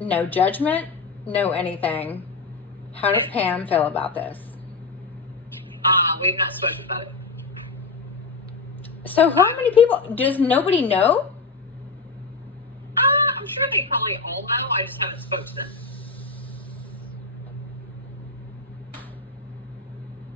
No judgment, no anything. How does Pam feel about this? We've not spoken about it. So how many people? Does nobody know? I'm sure they probably all know. I just haven't spoken to them.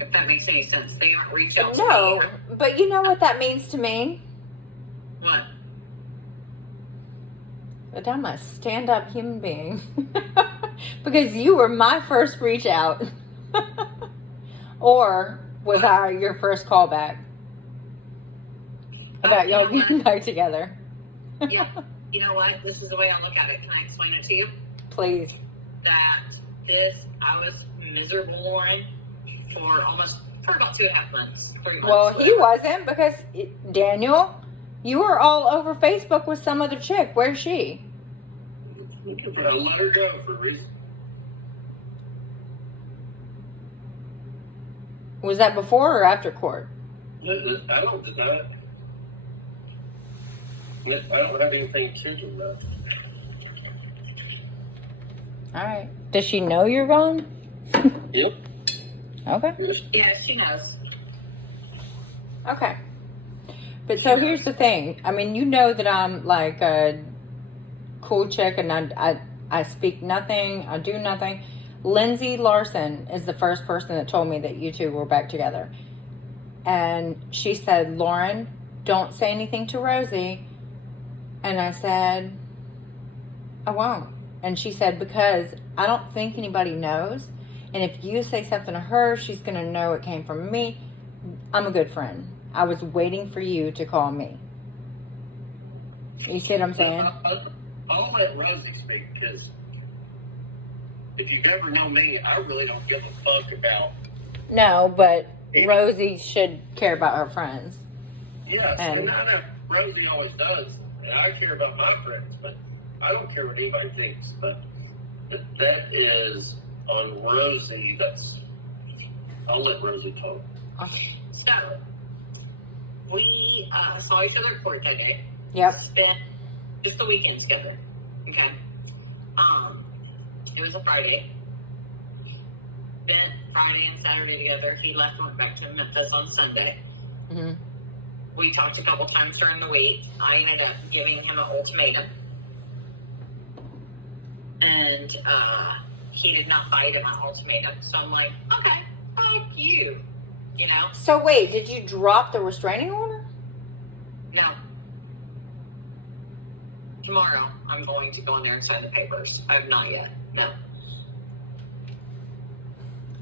If that makes any sense. They haven't reached out to me. No, but you know what that means to me? What? That I'm a stand-up human being. Because you were my first reach out. Or was I your first callback? About y'all getting back together. Yeah. You know what? This is the way I look at it. Can I explain it to you? Please. That I was miserable, Lauren, for about 2.5 months, 3 months. Well, he wasn't, because Daniel, you were all over Facebook with some other chick. Where's she? I let her go for a reason. Was that before or after court? I don't deny it. I don't have anything to do with it. All right. Does she know you're gone? Yep. Okay. Yeah, she knows. Okay. But so here's the thing. I mean, you know that I'm like a cool chick, and I speak nothing. I do nothing. Lindsay Larson is the first person that told me that you two were back together. And she said, Lauren, don't say anything to Rosie. And I said, I won't. And she said, because I don't think anybody knows. And if you say something to her, she's going to know it came from me. I'm a good friend. I was waiting for you to call me. You see what I'm saying? I'll let Rosie speak, because if you've ever known me, I really don't give a fuck about... No, but Rosie should care about her friends. Yes, And I know Rosie always does. And I care about my friends, but I don't care what anybody thinks. But that is on Rosie. I'll let Rosie talk. Okay. So, we saw each other at court that day. Yep. Spent just the weekend together. Okay. It was a Friday. Spent Friday and Saturday together. He left and went back to Memphis on Sunday. Mm-hmm. We talked a couple times during the week. I ended up giving him an ultimatum. And he did not bite at my ultimatum. So I'm like, okay, fuck you. You know? So wait, did you drop the restraining order? No. Tomorrow, I'm going to go in there and sign the papers. I have not yet. No.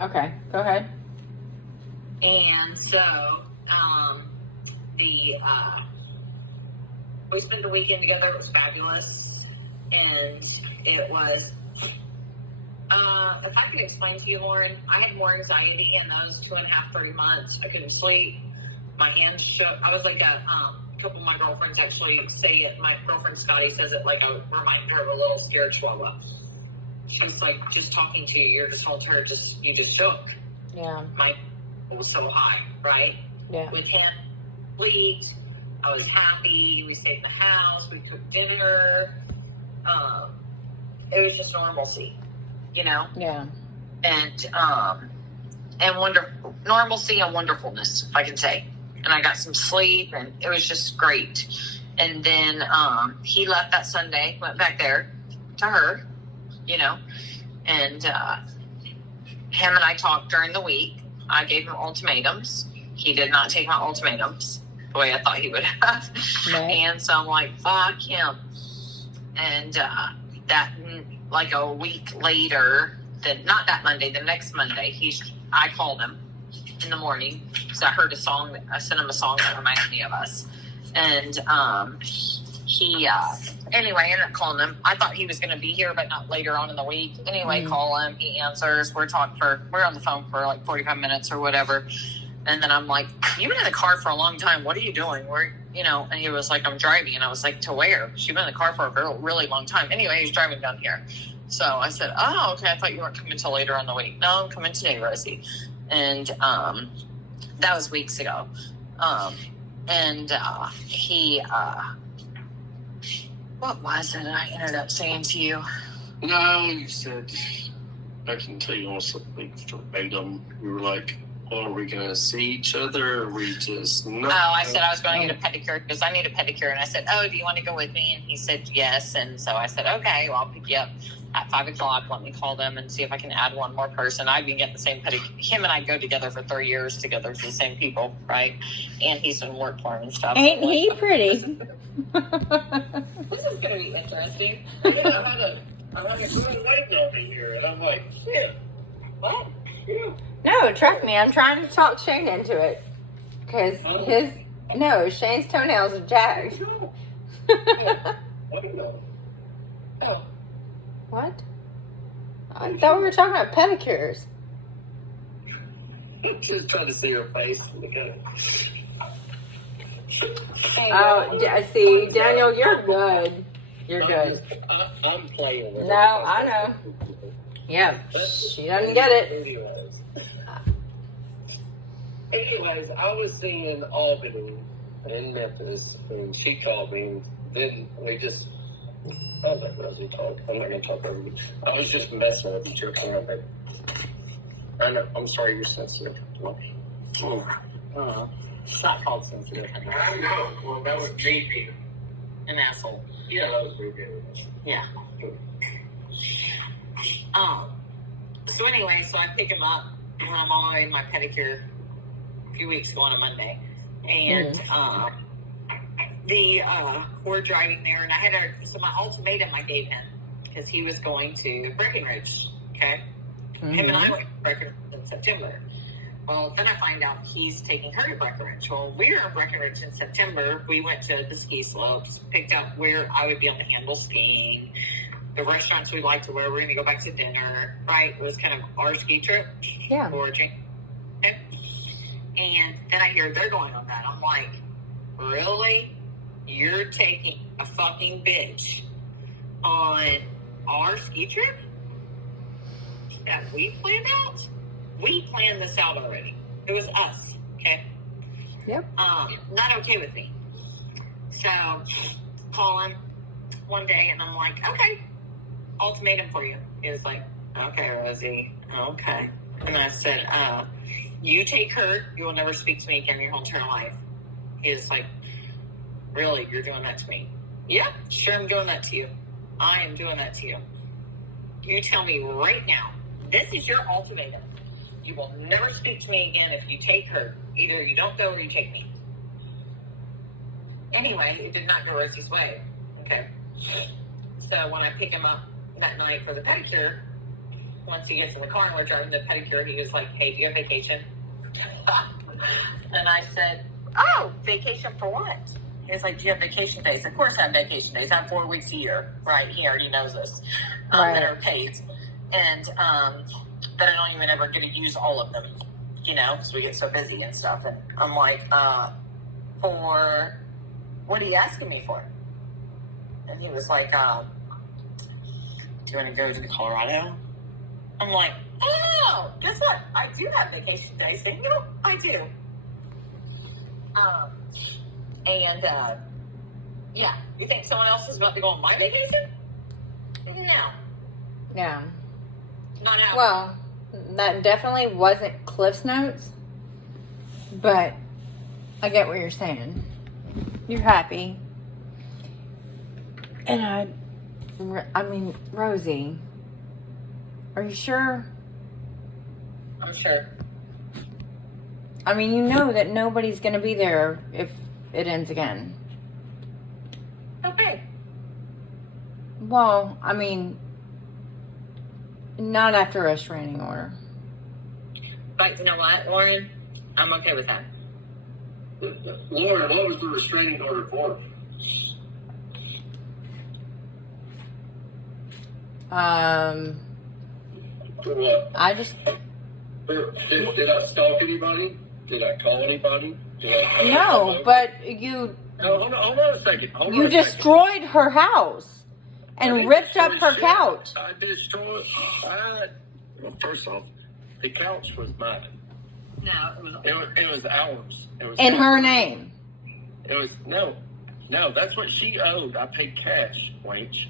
Okay, go ahead. And so, we spent the weekend together. It was fabulous. And it was, if I could explain to you, Lauren, I had more anxiety in those 2.5, 3 months. I couldn't sleep. My hands shook. I was like a couple of my girlfriends actually say it. My girlfriend Scotty says it like a reminder of a little scared chihuahua. She's like, just talking to you, you're just holding her, you just shook. Yeah. My was so high, right? Yeah. With him, complete. I was happy. We stayed in the house. We cooked dinner. It was just normalcy, you know? Yeah. And normalcy and wonderfulness, if I can say. And I got some sleep, and it was just great. And then he left that Sunday, went back there to her, you know, and him and I talked during the week. I gave him ultimatums. He did not take my ultimatums the way I thought he would have. Right. And so I'm like, fuck him. And like a week later, not that Monday, the next Monday, I called him in the morning because I heard a song. I sent him a song that reminded me of us. And anyway, I ended up calling him. I thought he was going to be here, but not later on in the week. Anyway, Call him. He answers. We're on the phone for like 45 minutes or whatever. And then I'm like, you've been in the car for a long time. What are you doing? And he was like, I'm driving. And I was like, to where? She's been in the car for a really long time. Anyway, he's driving down here. So I said, oh, okay. I thought you weren't coming till later on the week. No, I'm coming today, Rosie. And that was weeks ago. He what was it I ended up saying to you? No, you said I can tell you also like verbatim. We were like, well, are we gonna see each other? Or are we just not? Oh, I said I was going to get a pedicure because I need a pedicure. And I said, oh, do you want to go with me? And he said, yes. And so I said, okay, well, I'll pick you up at 5 o'clock. Let me call them and see if I can add one more person. I've been getting the same pedicure. Him and I go together for 3 years together to the same people, right? And he's done work for him and stuff. Ain't So he like, pretty? This is going to be interesting. Yeah, I had a good lady over here, and I'm like, shit. Oh, yeah. No, trust me, I'm trying to talk Shane into it. Because Shane's toenails are jagged. What do you know? Oh, What? I thought we were talking about pedicures. I'm just trying to see her face. Look at it. Oh, I see. Daniel, you're good. You're good. I'm playing with No, I know. Yeah, she doesn't get it. Anyways, I was seeing Albany in Memphis, and she called me, and then we just, I'll let Rosie talk. I'm not going to talk over you. I was just messing with you, joking around, but I know, I'm sorry, you're sensitive. it's not called sensitive. I know. Well, that was me being An asshole. Yeah, that was me being Yeah. So anyway, so I pick him up and I'm on my way to my pedicure a few weeks ago on a Monday. And we're driving there, and I had so my ultimatum I gave him because he was going to Breckenridge. Okay. Him and I went to Breckenridge in September. Well, then I find out he's taking her to Breckenridge. Well, we were in Breckenridge in September. We went to the ski slopes, picked out where I would be on the handle skiing, the restaurants we liked to where we're going to go back to dinner, right? It was kind of our ski trip. Yeah. Okay. And then I hear they're going on that. I'm like, really? You're taking a fucking bitch on our ski trip that we planned out? We planned this out already. It was us, okay? Yep. Not okay with me. So, call him one day, and I'm like, okay, ultimatum for you. He was like, okay, Rosie, okay. And I said, you take her, you will never speak to me again your whole entire life. He was like, really, you're doing that to me? Yeah, sure, I'm doing that to you. I am doing that to you. You tell me right now, this is your ultimatum. You will never speak to me again if you take her. Either you don't go or you take me. Anyway, it did not go Rosie's way. Okay. So when I pick him up that night for the pedicure, once he gets in the car and we're driving to the pedicure, he was like, hey, do you have vacation? And I said, oh, vacation for what? He was like, do you have vacation days? Of course I have vacation days. I have 4 weeks a year. Right. He already knows this. That are paid. And that I don't even ever get to use all of them, you know, because we get so busy and stuff. And I'm like, for what are you asking me for? And he was like, do you want to go to Colorado? I'm like, oh, guess what? I do have vacation days. And, you know, I do. Yeah, you think someone else is about to go on my vacation? No. Yeah. Not out. Well, that definitely wasn't Cliff's notes, but I get what you're saying. You're happy. And I mean, Rosie, are you sure? I'm sure. I mean, you know that nobody's going to be there if it ends again. Okay. Well, I mean, not after a restraining order. But you know what, Lauren? I'm okay with that. Lauren, what was the restraining order for? For what? I just... Did I stalk anybody? Did I call anybody? No, but you... No, hold on a second. You destroyed her house and ripped up her couch. I destroyed... Well, first off, the couch was mine. No, It was ours. It was In her name. It was... No, that's what she owed. I paid cash, wench.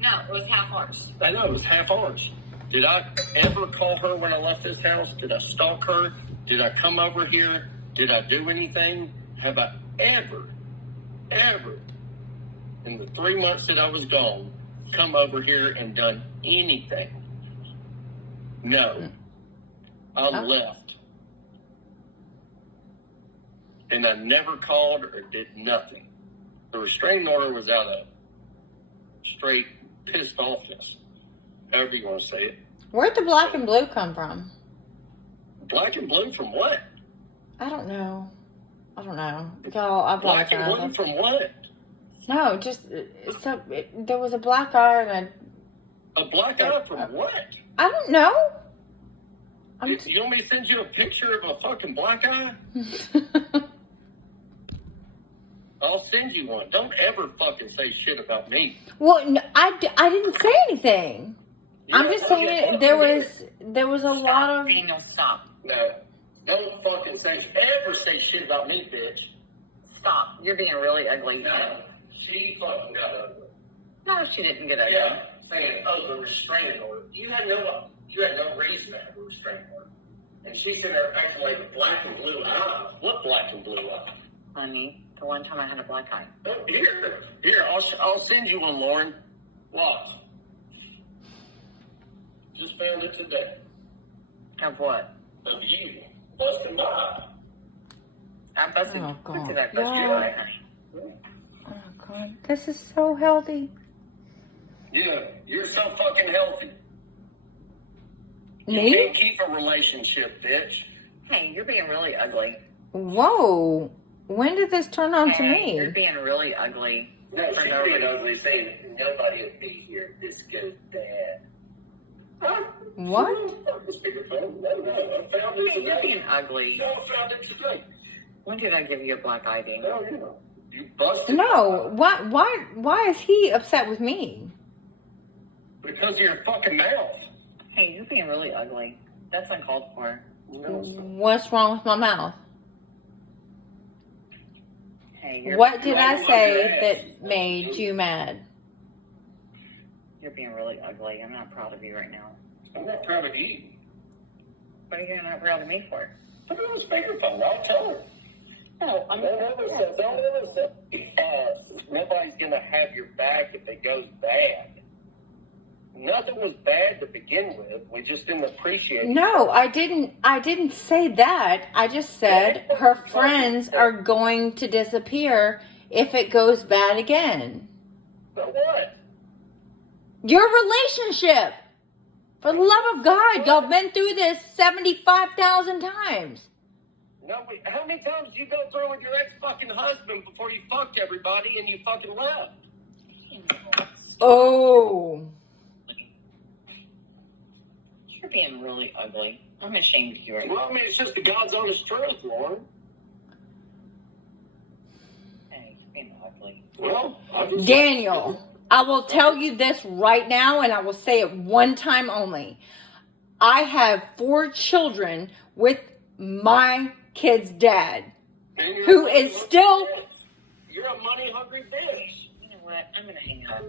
No, it was half ours. I know, it was half ours. Did I ever call her when I left this house? Did I stalk her? Did I come over here? Did I do anything? Have I ever, in the 3 months that I was gone, come over here and done anything? No. I left. And I never called or did nothing. The restraining order was out of straight pissed offness. However you want to say it. Where'd the black and blue come from? Black and blue from what? I don't know. Y'all, I Black and blue apologize. from what? No, just there was a black eye and A black eye from what? I don't know. You want me to send you a picture of a fucking black eye? I'll send you one. Don't ever fucking say shit about me. Well, no, I didn't say anything. I'm Yeah, just no, saying you there fucking was a lot of. Daniel, stop. No. Don't fucking ever say shit about me, bitch. Stop. You're being really ugly. No. She fucking got ugly. No, she didn't get ugly. Yeah, saying, oh, the restraining order. You had no reason to have a restraining order. And she's in there acting like a black and blue eye. What black and blue eye? Honey, the one time I had a black eye. Oh, here, I'll send you one, Lauren. Watch. Just found it today. Of what? Of you busting my eye. I busted. Oh, God. When did I bust your eye, honey? Oh God, this is so healthy. Yeah, you're so fucking healthy. You Me? can't keep a relationship, bitch. Hey, you're being really ugly. Whoa! When did this turn on to Hey, you're me? being really ugly. No, For she's no being reason. ugly, saying nobody would be here. This goes bad. Huh? What? Speakerphone. No, I found it Hey, you're today. being ugly. No, I found it today. When did I give you a black eye, Daniel? No, you busted. No. Why is he upset with me? Because of your fucking mouth. Hey, you're being really ugly. That's uncalled for. No, it's not. What's wrong with my mouth? Hey, you're, What did I Wrong with say your ass. that made you mad? you're being really ugly. I'm not proud of you right now. I'm not proud of you. What are you not proud of me for? Put it on speakerphone. I'll tell her. No, I'm Don't ever say, nobody's going to have your back if it goes bad. Nothing was bad to begin with. We just didn't appreciate it. No, I didn't say that. I just said her friends are going to disappear if it goes bad again. So what? Your relationship. For the love of God, y'all been through this 75,000 times. No, how many times did you go through with your ex-fucking husband before you fucked everybody and you fucking left? Oh. You're being really ugly. I'm ashamed of you right Well, now. I mean, it's just the God's honest truth, Lauren. Hey, you're being ugly. Well, I just... Daniel, I will tell you this right now, and I will say it one time only. I have 4 children with my kid's dad, And you're who a is money-hungry still... bitch. You're a money-hungry bitch. You know what? I'm going to hang up.